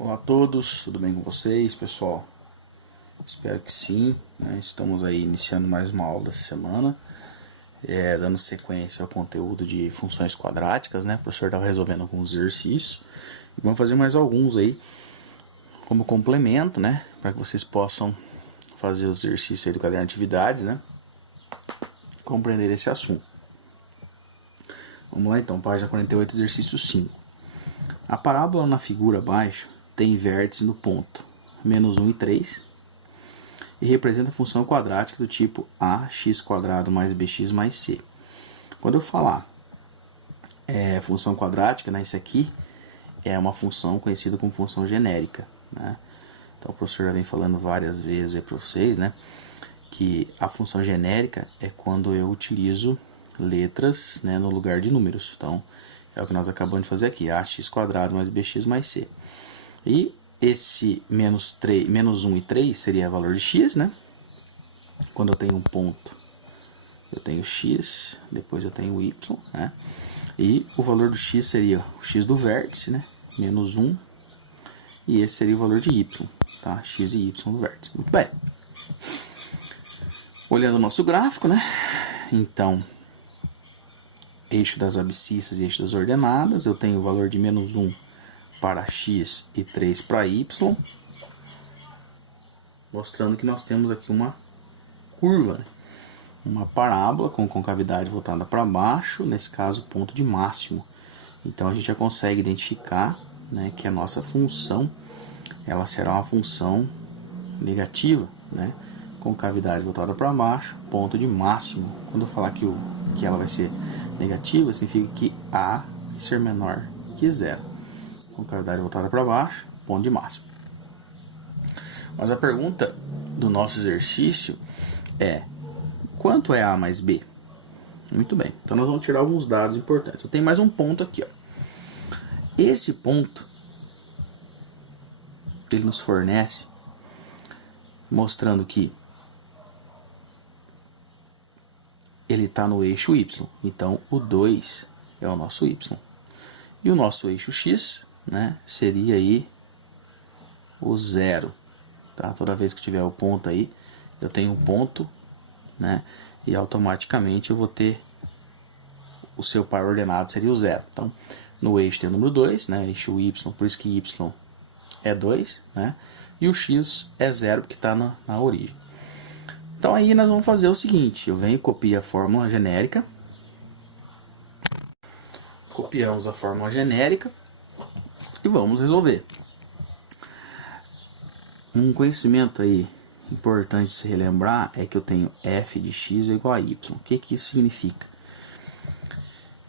Olá a todos, tudo bem com vocês, pessoal? Espero que sim, né? Estamos aí iniciando mais uma aula essa semana, dando sequência ao conteúdo de funções quadráticas, né? O professor estava resolvendo alguns exercícios e vamos fazer mais alguns aí como complemento, né? Para que vocês possam fazer os exercícios aí do caderno de atividades, né? Compreender esse assunto. Vamos lá então, página 48, exercício 5. A parábola na figura abaixo tem vértice no ponto -1 e 3 e representa a função quadrática do tipo ax² mais bx mais c. Quando eu falar função quadrática, né, isso aqui é uma função conhecida como função genérica, né? Então o professor já vem falando várias vezes aí para vocês, né, que a função genérica é quando eu utilizo letras, né, no lugar de números. Então é o que nós acabamos de fazer aqui, ax² mais bx mais c. E esse menos 1 e 3 seria valor de x, né? Quando eu tenho um ponto, eu tenho x, depois eu tenho y, né? E o valor do x seria o x do vértice, né? Menos 1. E esse seria o valor de y, tá? X e y do vértice. Muito bem. Olhando o nosso gráfico, né? Então, eixo das abscissas e eixo das ordenadas, eu tenho o valor de menos 1 para x e 3 para y, mostrando que nós temos aqui uma curva, né? Uma parábola com concavidade voltada para baixo, nesse caso ponto de máximo. Então a gente já consegue identificar, né, que a nossa função ela será uma função negativa, né, concavidade voltada para baixo, ponto de máximo. Quando eu falar que ela vai ser negativa, significa que A vai ser menor que zero. Concavidade voltada para baixo, ponto de máximo. Mas a pergunta do nosso exercício é: quanto é A mais B? Muito bem, então nós vamos tirar alguns dados importantes. Eu tenho mais um ponto aqui, ó. Esse ponto ele nos fornece mostrando que ele está no eixo Y. Então o 2 é o nosso Y. E o nosso eixo X, né, seria aí o 0. Tá? Toda vez que tiver o ponto aí, eu tenho um ponto, né, e automaticamente eu vou ter o seu par ordenado seria o 0. Então, no eixo tem o número 2, né, eixo Y, por isso que Y é 2, né, e o X é 0 porque está na origem. Então aí nós vamos fazer o seguinte, eu venho e copio a fórmula genérica, copiamos a fórmula genérica e vamos resolver. Um conhecimento aí importante se relembrar é que eu tenho f de x é igual a y. O que isso significa?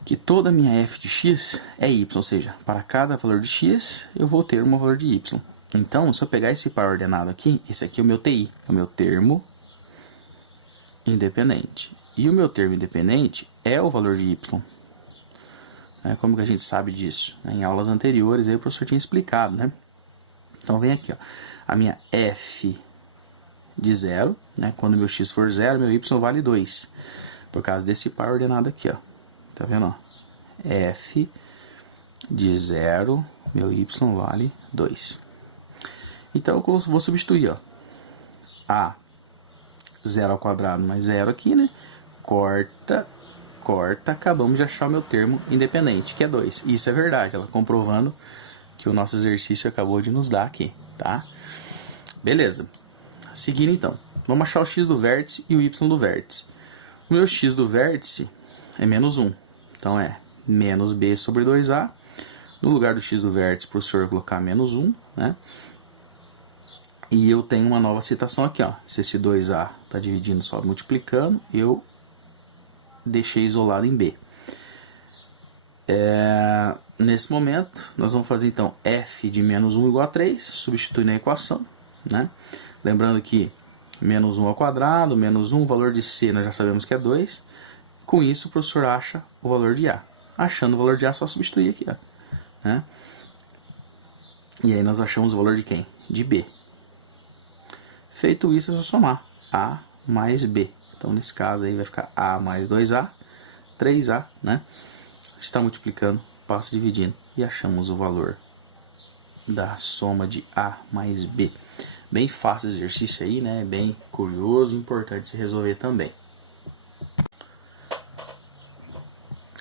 Que toda a minha f de x é y, ou seja, para cada valor de x eu vou ter um valor de y. Então, se eu pegar esse par ordenado aqui, esse aqui é o meu TI, é o meu termo independente. E o meu termo independente é o valor de y. Como que a gente sabe disso? Em aulas anteriores aí o professor tinha explicado, né? Então vem aqui, ó, a minha f de 0, né? Quando meu x for 0, meu y vale 2. Por causa desse par ordenado aqui, ó. Tá vendo, ó? F de 0, meu y vale 2. Então eu vou substituir, ó, a 0 ao quadrado mais 0 aqui, né? Corta, acabamos de achar o meu termo independente, que é 2. Isso é verdade, ela comprovando que o nosso exercício acabou de nos dar aqui, tá? Beleza. Seguindo então, vamos achar o x do vértice e o y do vértice. O meu x do vértice é menos 1, então é menos b sobre 2a. No lugar do x do vértice, o professor vai colocar menos 1, né? E eu tenho uma nova citação aqui, ó. Se esse 2a está dividindo só multiplicando, eu deixei isolado em b. Nesse momento, nós vamos fazer então f de menos 1 igual a 3, substituindo a equação, né? Lembrando que menos 1 ao quadrado, menos 1, o valor de c nós já sabemos que é 2. Com isso, o professor acha o valor de a. Achando o valor de a, só substituir aqui, ó, né? E aí nós achamos o valor de quem? De b. Feito isso, é só somar a mais b. Então, nesse caso aí vai ficar a mais 2a, 3a, né? Está multiplicando, passa dividindo e achamos o valor da soma de A mais B. Bem fácil o exercício aí, né? Bem curioso, importante se resolver também.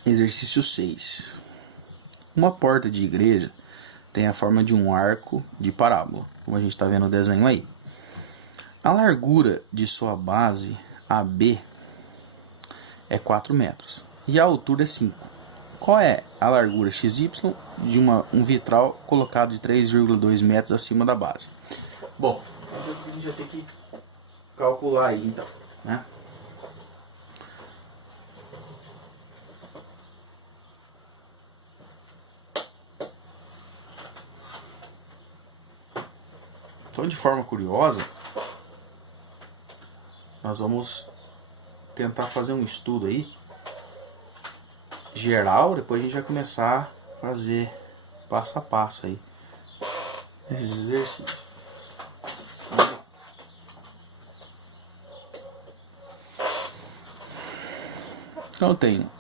Exercício 6. Uma porta de igreja tem a forma de um arco de parábola, como a gente está vendo o desenho aí. A largura de sua base, AB, é 4 metros e a altura é 5. Qual é a largura XY de um vitral colocado de 3,2 metros acima da base? Bom, a gente já tem que calcular aí então, né? Então, de forma curiosa, nós vamos tentar fazer um estudo aí geral, depois a gente vai começar a fazer passo a passo aí esses exercícios. Então eu tenho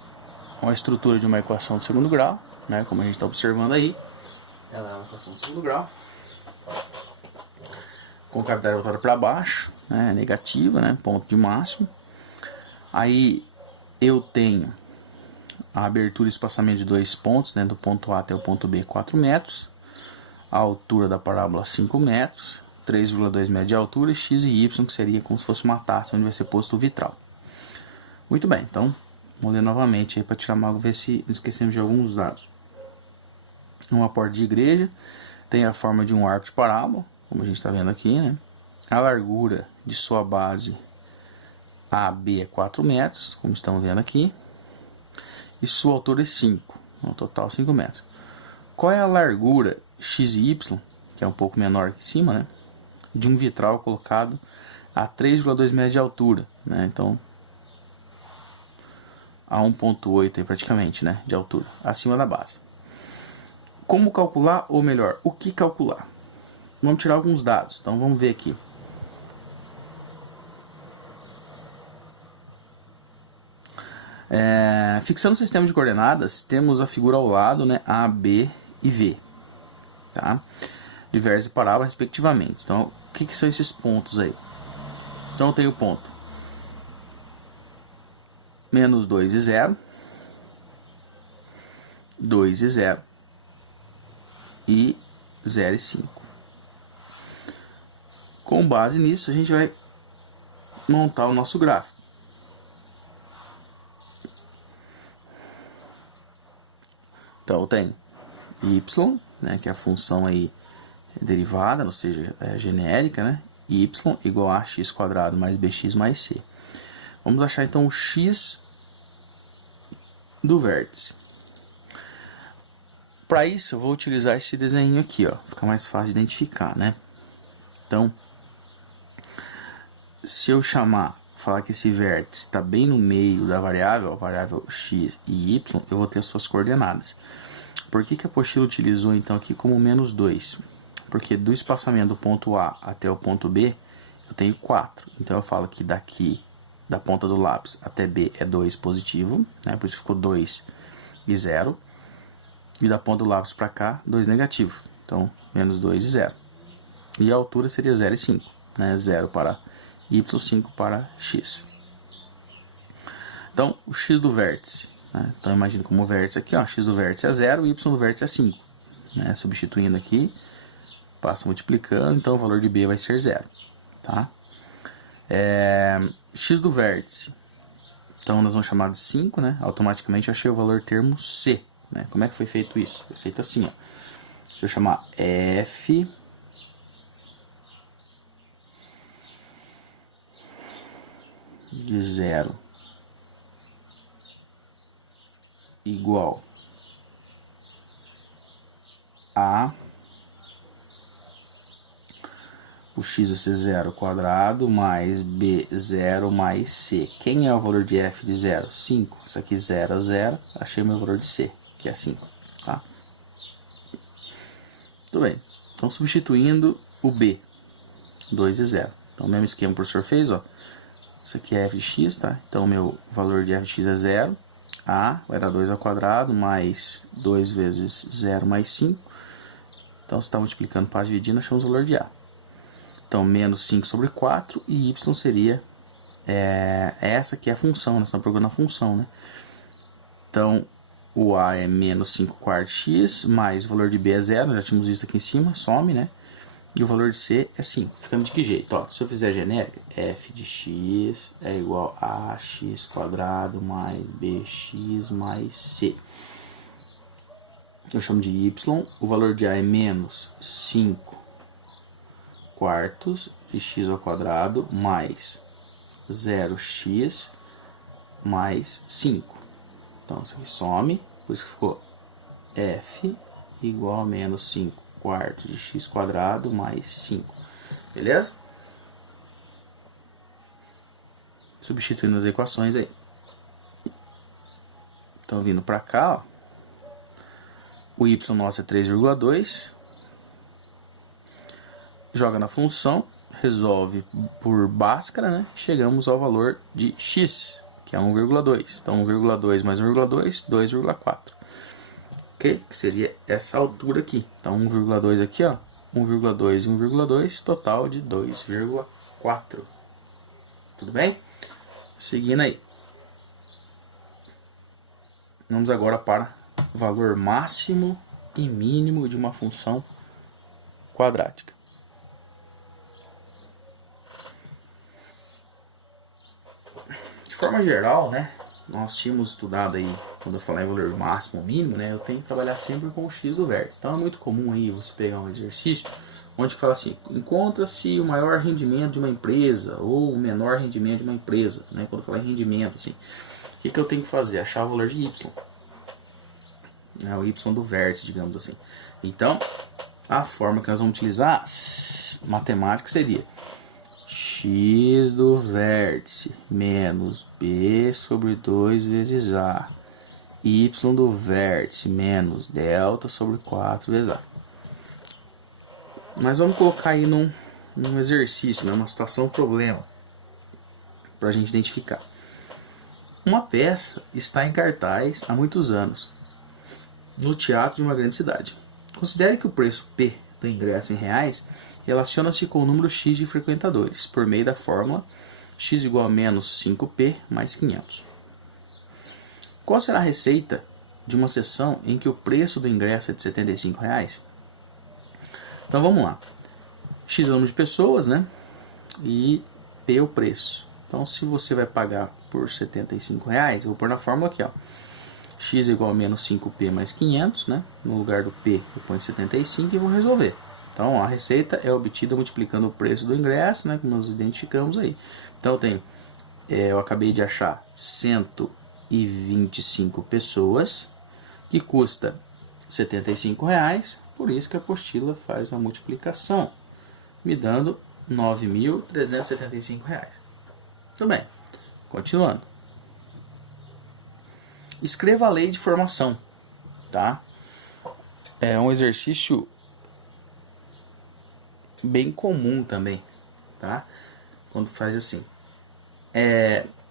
uma estrutura de uma equação de segundo grau, né, como a gente está observando aí. Ela é uma equação de segundo grau, com cavidade voltada para baixo, né, negativa, né, ponto de máximo. Aí eu tenho a abertura e espaçamento de 2 pontos, né, do ponto A até o ponto B, 4 metros. A altura da parábola, 5 metros. 3,2 metros de altura, x e y, que seria como se fosse uma taça onde vai ser posto o vitral. Muito bem, então vamos ler novamente aí para tirar mal, ver se não esquecemos de alguns dados. Uma porta de igreja tem a forma de um arco de parábola, como a gente está vendo aqui, né? A largura de sua base AB é 4 metros, como estamos vendo aqui. E sua altura é 5, no total 5 metros. Qual é a largura x e y, que é um pouco menor aqui em cima, né? De um vitral colocado a 3,2 metros de altura, né? Então, a 1,8 aí praticamente, né? De altura, acima da base. Como calcular, ou melhor, o que calcular? Vamos tirar alguns dados, então vamos ver aqui. Fixando o sistema de coordenadas, temos a figura ao lado, né, A, B e V, tá? Diversas parábolas respectivamente. Então, o que são esses pontos aí? Então, eu tenho o ponto menos 2 e 0, 2 e 0 e 0 e 5. Com base nisso, a gente vai montar o nosso gráfico. Então, eu tenho y, né, que é a função aí derivada, ou seja, genérica, né? Y igual a x quadrado mais bx mais c. Vamos achar então o x do vértice. Para isso, eu vou utilizar esse desenho aqui, ó, fica mais fácil de identificar, né? Então, se eu falar que esse vértice está bem no meio da variável, a variável x e y, eu vou ter as suas coordenadas. Por que a apostila utilizou então aqui como menos 2? Porque do espaçamento do ponto A até o ponto B, eu tenho 4. Então eu falo que daqui, da ponta do lápis até B é 2 positivo, né? Por isso ficou 2 e 0. E da ponta do lápis para cá, 2 negativo. Então, menos 2 e 0. E a altura seria 0 e 5. Né? 0 para y, 5 para x. Então, o x do vértice. Né? Então, imagine como o vértice aqui, ó, x do vértice é 0, y do vértice é 5. Né? Substituindo aqui, passa multiplicando, então o valor de b vai ser 0. Tá? X do vértice. Então, nós vamos chamar de 5, né? Automaticamente eu achei o valor termo c. Né? Como é que foi feito isso? Foi feito assim, ó. Deixa eu chamar f de 0 igual a o x vai ser 0 quadrado mais b0 mais c. Quem é o valor de f de 0? 5. Isso aqui 0 a 0. Achei meu valor de c, que é 5. Tá? Tudo bem. Então, substituindo o b, 2 e 0. Então, o mesmo esquema que o professor fez, ó. Isso aqui é f de x, tá? Então, o meu valor de f de x é 0. A vai dar 2 ao quadrado mais 2 vezes 0 mais 5. Então, se está multiplicando para dividir, nós chamamos o valor de A. Então, menos 5 sobre 4 e y seria essa que é a função, nós estamos procurando a função, né? Então, o A é menos 5 quartos x, mais o valor de B é 0, já tínhamos visto aqui em cima, some, né? E o valor de C é 5. Ficando de que jeito? Ó, se eu fizer genérica, f de x é igual a x quadrado mais bx mais c. Eu chamo de y, o valor de A é menos 5 quartos de x ao quadrado mais 0x mais 5. Então, isso aqui some, por isso que ficou f igual a menos 5 quartos de x quadrado mais 5. Beleza? Substituindo as equações aí. Então, vindo para cá, ó, o y nosso é 3,2. Joga na função, resolve por Bhaskara, né? Chegamos ao valor de x, que é 1,2. Então, 1,2 mais 1,2, 2,4. Ok? Que seria essa altura aqui. Então, 1,2 aqui, ó. 1,2 e 1,2, total de 2,4. Tudo bem? Seguindo aí. Vamos agora para o valor máximo e mínimo de uma função quadrática. De forma geral, né, nós tínhamos estudado aí, quando eu falar em valor máximo ou mínimo, né, eu tenho que trabalhar sempre com o x do vértice. Então é muito comum aí você pegar um exercício onde fala assim, encontra-se o maior rendimento de uma empresa ou o menor rendimento de uma empresa, né, quando eu falar em rendimento, assim, o que eu tenho que fazer? Achar o valor de y, né, o y do vértice, digamos assim. Então, a forma que nós vamos utilizar, matemática, seria x do vértice menos b sobre 2 vezes a, y do vértice menos delta sobre 4 vezes a. Mas vamos colocar aí num exercício, né, uma situação problema, para a gente identificar. Uma peça está em cartaz há muitos anos, no teatro de uma grande cidade. Considere que o preço P do ingresso em reais relaciona-se com o número x de frequentadores, por meio da fórmula x igual a menos 5p mais 500. Qual será a receita de uma sessão em que o preço do ingresso é de R$ 75? Então vamos lá. X é o número de pessoas, né? E P é o preço. Então se você vai pagar por R$ 75, eu vou pôr na fórmula aqui, ó. X é igual a menos 5p mais 500, né? No lugar do P eu ponho 75 e vou resolver. Então, a receita é obtida multiplicando o preço do ingresso, né, que nós identificamos aí. Então, eu tenho, eu acabei de achar 125 pessoas, que custa R$ 75, por isso que a apostila faz a multiplicação, me dando R$ 9.375. Tudo bem, continuando. Escreva a lei de formação, tá? É um exercício bem comum também, tá? Quando faz assim,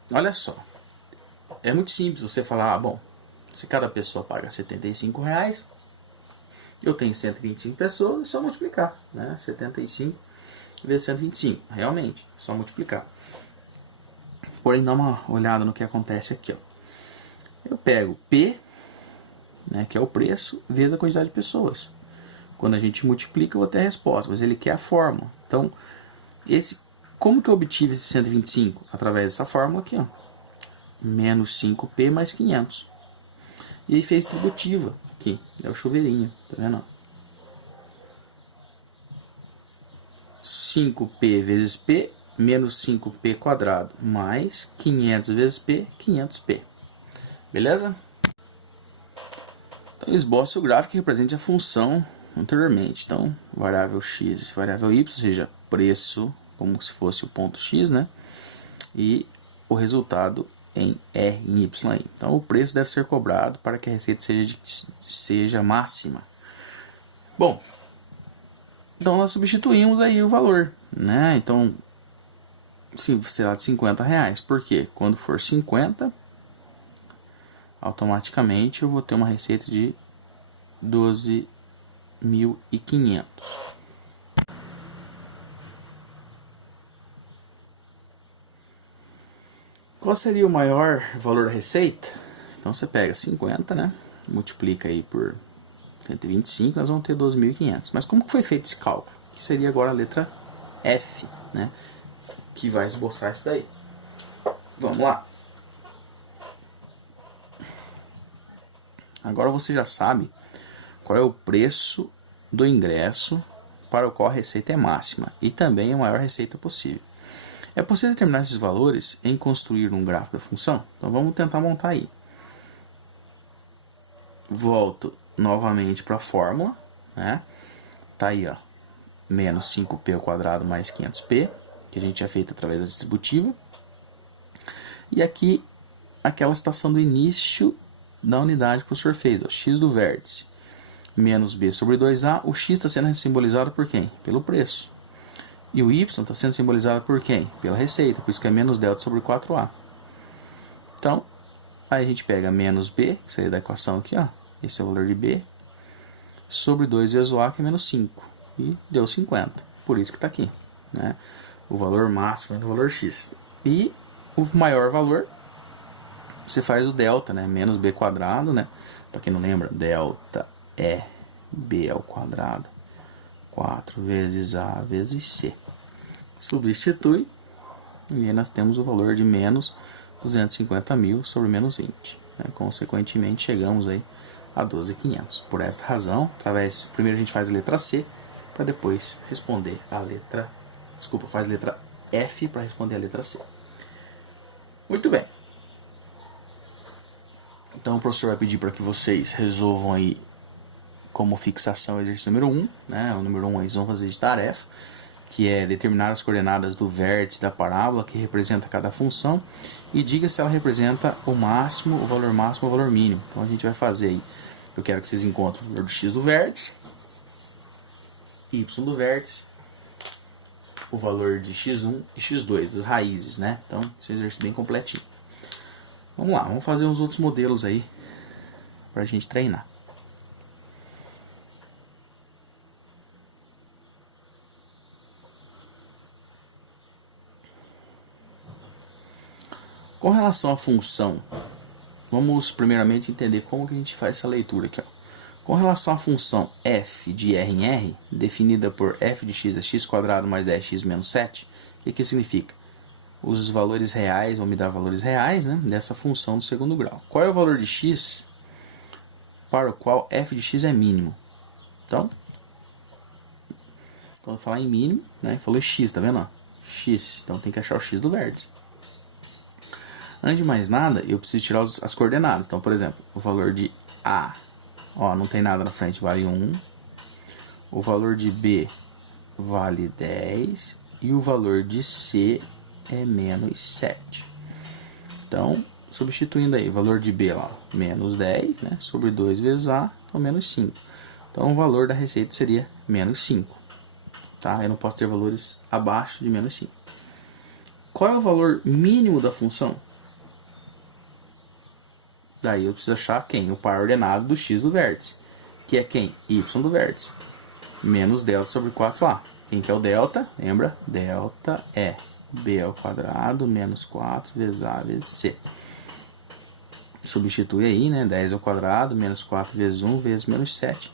olha só, é muito simples você falar, bom, se cada pessoa paga R$ 75, eu tenho 125 pessoas, é só multiplicar, né? 75 vezes 125, realmente, é só multiplicar. Porém, dá uma olhada no que acontece aqui, ó. Eu pego P, né, que é o preço, vezes a quantidade de pessoas. Quando a gente multiplica, eu vou ter a resposta, mas ele quer a fórmula. Então, como que eu obtive esse 125? Através dessa fórmula aqui, ó. Menos 5p mais 500. E aí fez distributiva aqui, é o chuveirinho, tá vendo? 5p vezes p, menos 5p quadrado, mais 500 vezes p, 500p. Beleza? Então, esboce o gráfico que represente a função anteriormente. Então, variável x, variável y, ou seja, preço, como se fosse o ponto x, né? E o resultado em R em Y aí. Então, o preço deve ser cobrado para que a receita seja máxima. Bom, então nós substituímos aí o valor, né? Então, será de R$50. Por quê? Quando for 50, automaticamente eu vou ter uma receita de 12 12.500. Qual seria o maior valor da receita? Então você pega 50, né? Multiplica aí por 125, nós vamos ter 12.500. Mas como que foi feito esse cálculo? Que seria agora a letra F, né? Que vai esboçar isso daí. Vamos lá. Agora você já sabe qual é o preço do ingresso para o qual a receita é máxima e também a maior receita possível. É possível determinar esses valores em construir um gráfico da função? Então vamos tentar montar aí. Volto novamente para a fórmula, né? Tá aí, ó, menos 5p ao quadrado mais 500p, que a gente já feito através da distributiva. E aqui, aquela situação do início da unidade que o professor fez, ó, x do vértice menos b sobre 2a, o x está sendo simbolizado por quem? Pelo preço. E o y está sendo simbolizado por quem? Pela receita, por isso que é menos delta sobre 4a. Então, aí a gente pega menos b, que seria da equação aqui, ó, esse é o valor de b, sobre 2 vezes o a, que é menos 5, e deu 50, por isso que está aqui, né? O valor máximo é do valor x. E o maior valor, você faz o delta, né? Menos b quadrado, né? Para quem não lembra, delta é b ao quadrado, 4 vezes a vezes c. Substitui, e aí nós temos o valor de menos 250.000 sobre menos 20. Né? Consequentemente, chegamos aí a 12.500. Por esta razão, primeiro a gente faz a letra C, para depois responder a letra... Desculpa, faz a letra F para responder a letra C. Muito bem. Então o professor vai pedir para que vocês resolvam aí como fixação o exercício número 1, né? O número 1 eles vão fazer de tarefa, que é determinar as coordenadas do vértice da parábola que representa cada função e diga se ela representa o máximo, o valor máximo ou o valor mínimo. Então a gente vai fazer aí, eu quero que vocês encontrem o valor do x do vértice, y do vértice, o valor de x1 e x2, as raízes, né? Então esse exercício bem completinho. Vamos lá, vamos fazer uns outros modelos aí pra gente treinar. Com relação à função, vamos primeiramente entender como que a gente faz essa leitura aqui, ó. Com relação à função f de r em r, definida por f de x é x² mais 10x menos 7, o que significa? Os valores reais vão me dar valores reais, né, dessa função do segundo grau. Qual é o valor de x para o qual f de x é mínimo? Então, quando falar em mínimo, né, falou x, tá vendo? Ó? X, então tem que achar o x do vértice. Antes de mais nada, eu preciso tirar as coordenadas. Então, por exemplo, o valor de A, ó, não tem nada na frente, vale 1. O valor de B vale 10. E o valor de C é menos 7. Então, substituindo aí, o valor de B, ó, menos 10, né, sobre 2 vezes A, então menos 5. Então, o valor da receita seria menos 5. Tá? Eu não posso ter valores abaixo de menos 5. Qual é o valor mínimo da função? Daí eu preciso achar quem? O par ordenado do x do vértice. Que é quem? Y do vértice. Menos delta sobre 4a. Quem que é o delta? Lembra? Delta é b ao quadrado menos 4 vezes a vezes c. Substitui aí, né? 10 ao quadrado menos 4 vezes 1 vezes menos 7.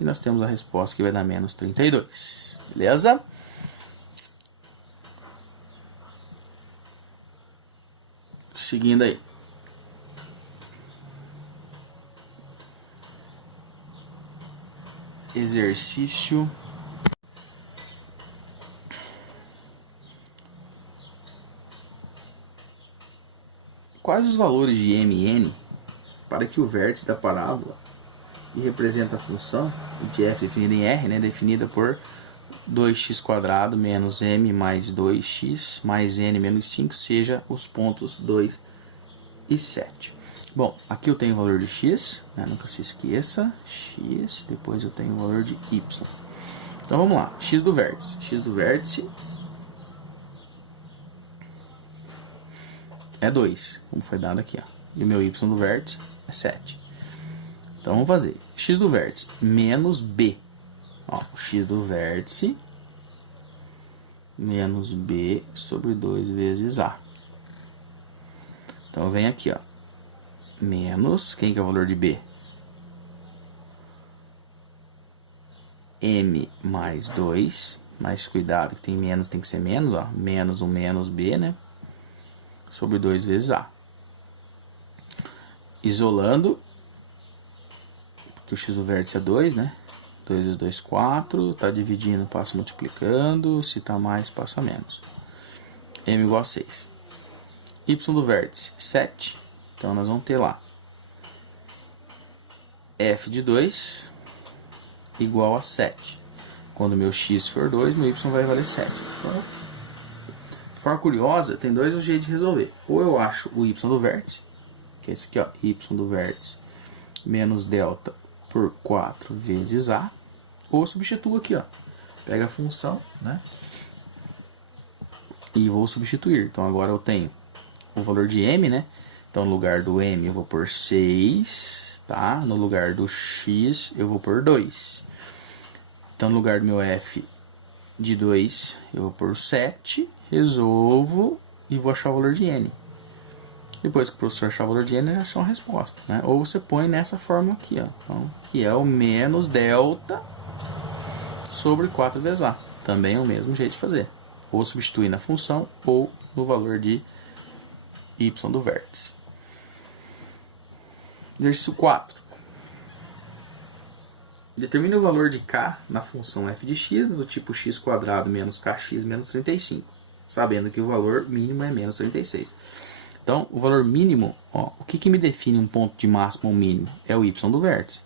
E nós temos a resposta que vai dar menos 32. Beleza? Seguindo aí. Exercício quais os valores de m e n para que o vértice da parábola que representa a função de f definida em r, né, definida por 2x² menos m mais 2x mais n menos 5 seja os pontos 2 e 7. Bom, aqui eu tenho o valor de x, né, nunca se esqueça, x, depois eu tenho o valor de y. Então vamos lá, x do vértice é 2, como foi dado aqui, ó. E o meu y do vértice é 7. Então vamos fazer x do vértice menos b. Ó, o x do vértice menos b sobre 2 vezes a. Então vem aqui, ó, menos, quem que é o valor de b? M mais 2, mas cuidado que tem menos, tem que ser menos, ó, menos o menos b, né? Sobre 2 vezes a. Isolando, porque o x do vértice é 2, né? 2 vezes 2, 4, tá dividindo, passa multiplicando, se tá mais, passa menos. M igual a 6. Y do vértice, 7. Então nós vamos ter lá f de 2 igual a 7. Quando meu x for 2, meu y vai valer 7. Então, de forma curiosa, tem dois jeitos de resolver. Ou eu acho o y do vértice, que é esse aqui, ó, y do vértice menos delta por 4 vezes a, ou eu substituo aqui, ó, pega a função, né, e vou substituir. Então agora eu tenho o valor de m, né, então no lugar do m eu vou pôr 6, tá, no lugar do x eu vou pôr 2. Então, no lugar do meu f de 2, eu vou pôr 7, resolvo e vou achar o valor de n. Depois que o professor achar o valor de n, ele achar uma resposta, né? Ou você põe nessa fórmula aqui, ó, então, que é o menos delta sobre 4 vezes a. Também é o mesmo jeito de fazer. Ou substituir na função ou no valor de y do vértice. Exercício 4. Determine o valor de k na função f de x do tipo x² menos kx menos 35, sabendo que o valor mínimo é menos 36. Então, o valor mínimo, ó, o que me define um ponto de máximo ou mínimo? É o y do vértice.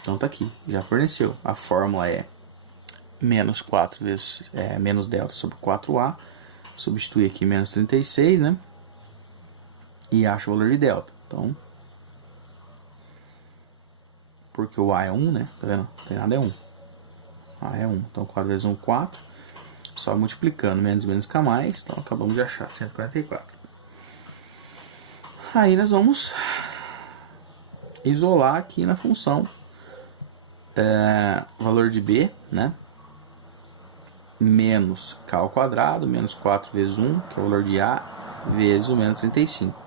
Então tá aqui, já forneceu. A fórmula é menos 4 vezes menos delta sobre 4a. Substitui aqui menos 36, né? E acha o valor de delta. Então, porque o a é 1, né? Tá vendo? Não tem nada, é 1. A é 1. Então, 4 vezes 1, 4. Só multiplicando, menos k mais. Então, acabamos de achar 144. Aí, nós vamos isolar aqui na função o valor de b, né? Menos k ao quadrado, menos 4 vezes 1, que é o valor de a, vezes o menos 35.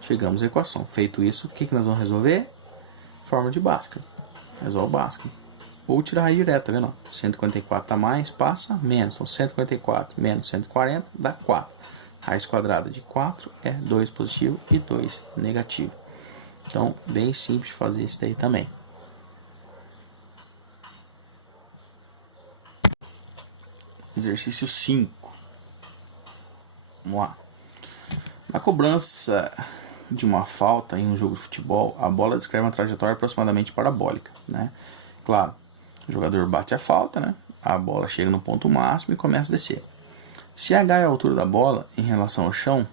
Chegamos à equação. Feito isso, o que nós vamos resolver? Fórmula de Bhaskara. Resolve o Bhaskara. Ou tirar a raiz direta, tá vendo? 144 tá mais, passa, menos. Então, 144 menos 140 dá 4. Raiz quadrada de 4 é 2 positivo e 2 negativo. Então, bem simples de fazer isso daí também. Exercício 5. Vamos lá. Na cobrança de uma falta em um jogo de futebol, a bola descreve uma trajetória aproximadamente parabólica, né? Claro, o jogador bate a falta, né? A bola chega no ponto máximo e começa a descer. Se h é a altura da bola em relação ao chão,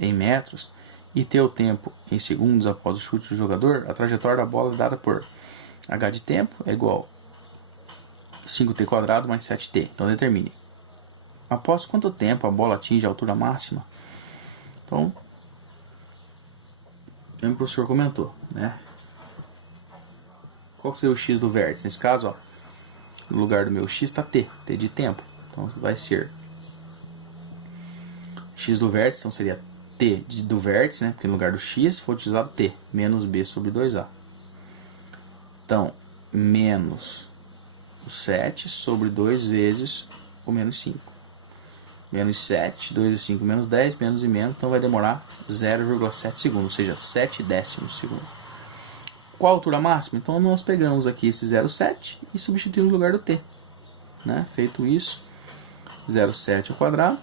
em metros, e t o tempo em segundos após o chute do jogador, a trajetória da bola é dada por h de tempo é igual a 5t² mais 7t. Então determine após quanto tempo a bola atinge a altura máxima. Então, o professor comentou, né? Qual seria o x do vértice? Nesse caso, ó, no lugar do meu x está t de tempo. Então vai ser x do vértice, então seria t do vértice, né? Porque no lugar do x foi utilizado t, menos b sobre 2a. Então, menos o 7 sobre 2 vezes o menos 5. Menos 7, 2 vezes 5, menos 10, menos e menos, então vai demorar 0,7 segundos, ou seja, 7 décimos segundo. Qual a altura máxima? Então nós pegamos aqui esse 0,7 e substituímos no lugar do t. Né? Feito isso, 0,7 ao quadrado,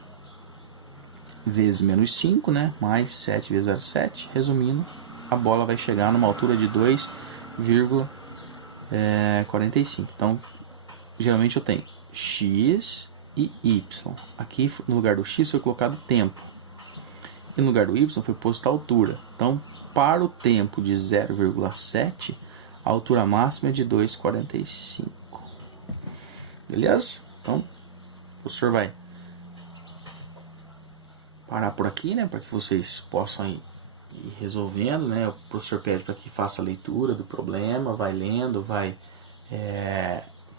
vezes menos 5, né? Mais 7 vezes 0,7. Resumindo, a bola vai chegar numa altura de 2,45. Então, geralmente eu tenho x e y. Aqui no lugar do x foi colocado tempo. E no lugar do y foi posto a altura. Então, para o tempo de 0,7, a altura máxima é de 2,45. Beleza? Então, o professor vai parar por aqui, né? Para que vocês possam ir resolvendo, né? O professor pede para que faça a leitura do problema, vai lendo, vai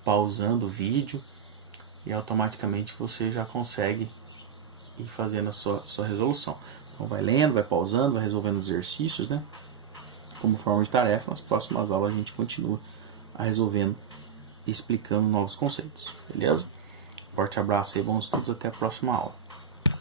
pausando o vídeo e automaticamente você já consegue ir fazendo a sua resolução. Então vai lendo, vai pausando, vai resolvendo os exercícios, né? Como forma de tarefa. Nas próximas aulas a gente continua resolvendo e explicando novos conceitos, beleza? Forte abraço e bons estudos, até a próxima aula.